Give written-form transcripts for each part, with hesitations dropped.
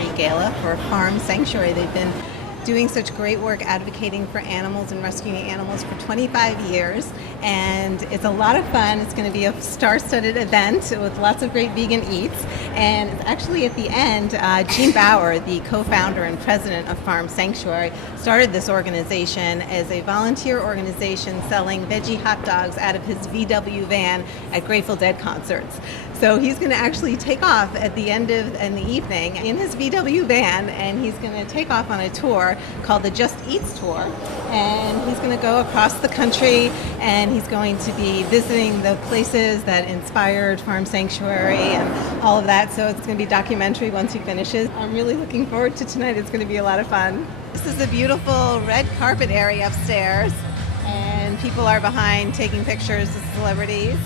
Street Gala for Farm Sanctuary. They've been doing such great work advocating for animals and rescuing animals for 25 years, and it's a lot of fun. It's going to be a star-studded event with lots of great vegan eats, and it's actually at the end, Gene Bauer, the co-founder and president of Farm Sanctuary, started this organization as a volunteer organization selling veggie hot dogs out of his VW van at Grateful Dead concerts. So he's going to actually take off at the end of the evening in his VW van, and he's going to take off on a tour called the Just Eats Tour, and he's going to go across the country, and he's going to be visiting the places that inspired Farm Sanctuary and all of that. So it's going to be documentary once he finishes. I'm really looking forward to tonight. It's going to be a lot of fun. This is a beautiful red carpet area upstairs, and people are behind taking pictures of celebrities.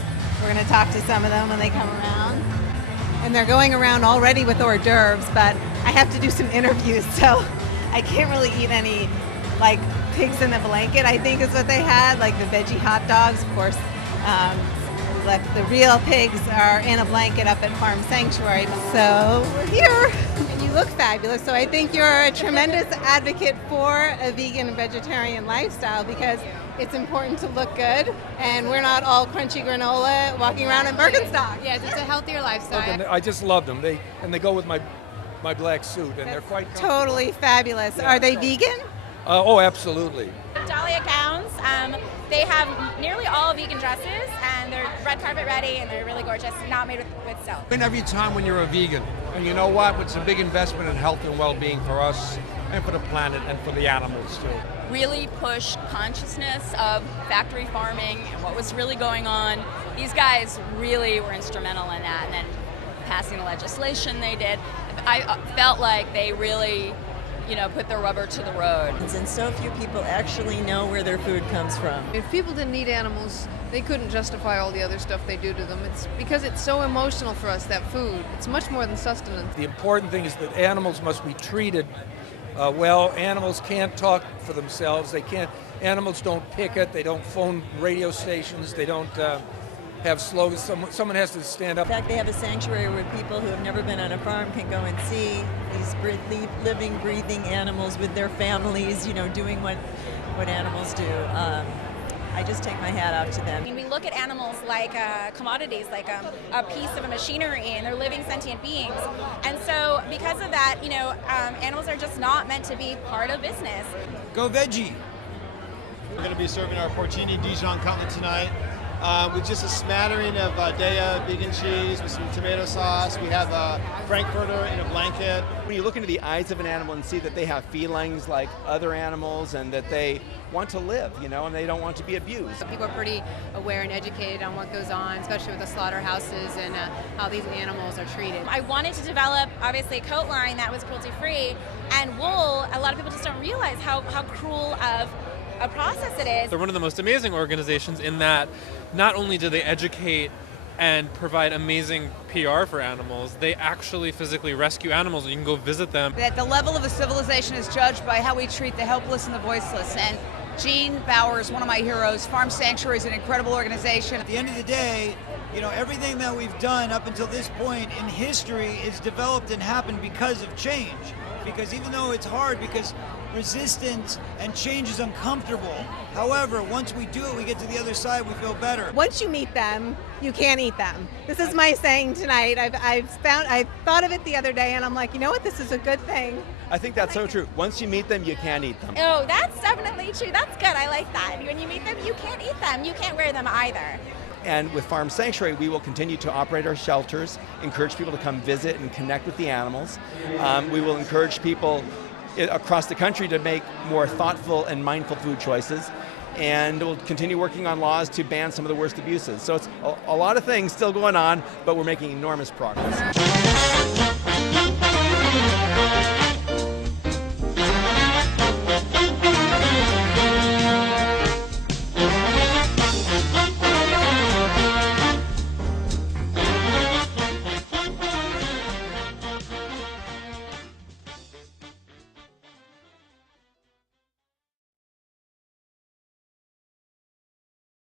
We're going to talk to some of them when they come around. And they're going around already with hors d'oeuvres, but I have to do some interviews, so I can't really eat any, like, pigs in a blanket, I think is what they had, like the veggie hot dogs. Of course, like the real pigs are in a blanket up at Farm Sanctuary. So we're here, and you look fabulous. So I think you're a tremendous advocate for a vegan and vegetarian lifestyle, because it's important to look good, and we're not all crunchy granola walking around in Birkenstock. Yes, it's a healthier lifestyle. I just love them. They go with my black suit, and they're quite totally fabulous. Yeah. Are they vegan? Oh, absolutely. Dahlia Gowns. They have nearly all vegan dresses, and they're red carpet ready, and they're really gorgeous, not made with silk. And every time when you're a vegan, and you know what? It's a big investment in health and well-being for us, and for the planet, and for the animals too. Really push consciousness of factory farming and what was really going on. These guys really were instrumental in that, and then passing the legislation they did. I felt like they really, put the rubber to the road. And so few people actually know where their food comes from. If people didn't eat animals, they couldn't justify all the other stuff they do to them. It's because it's so emotional for us, that food. It's much more than sustenance. The important thing is that animals must be treated well. Animals can't talk for themselves. Animals don't picket. They don't phone radio stations. They don't have slogans. Someone has to stand up. In fact, they have a sanctuary where people who have never been on a farm can go and see these living, breathing animals with their families, doing what animals do. I just take my hat off to them. I mean, we look at animals like commodities, like a piece of a machinery, and they're living sentient beings. And so because of that, animals are just not meant to be part of business. Go veggie. We're going to be serving our porcini Dijon cutlet tonight with just a smattering of Daya vegan cheese with some tomato sauce. We have a Frankfurter in a blanket. When you look into the eyes of an animal and see that they have feelings like other animals, and that they want to live, and they don't want to be abused. People are pretty aware and educated on what goes on, especially with the slaughterhouses and how these animals are treated. I wanted to develop, obviously, a coat line that was cruelty-free, and wool. A lot of people just don't realize how cruel of a process it is. They're one of the most amazing organizations in that not only do they educate and provide amazing PR for animals, they actually physically rescue animals, and you can go visit them. That the level of a civilization is judged by how we treat the helpless and the voiceless, and Gene Bauer is one of my heroes. Farm Sanctuary is an incredible organization. At the end of the day, everything that we've done up until this point in history is developed and happened because of change. Because even though it's hard, because resistance and change is uncomfortable. However, once we do it, we get to the other side, we feel better. Once you meet them, you can't eat them. This is my saying tonight. I thought of it the other day, and I'm like, you know what? This is a good thing. I think that's so true. Once you meet them, you can't eat them. Oh, that's definitely true. That's good. I like that. When you meet them, you can't eat them. You can't wear them either. And with Farm Sanctuary, we will continue to operate our shelters, encourage people to come visit and connect with the animals. We will encourage people across the country to make more thoughtful and mindful food choices. And we'll continue working on laws to ban some of the worst abuses. So it's a lot of things still going on, but we're making enormous progress.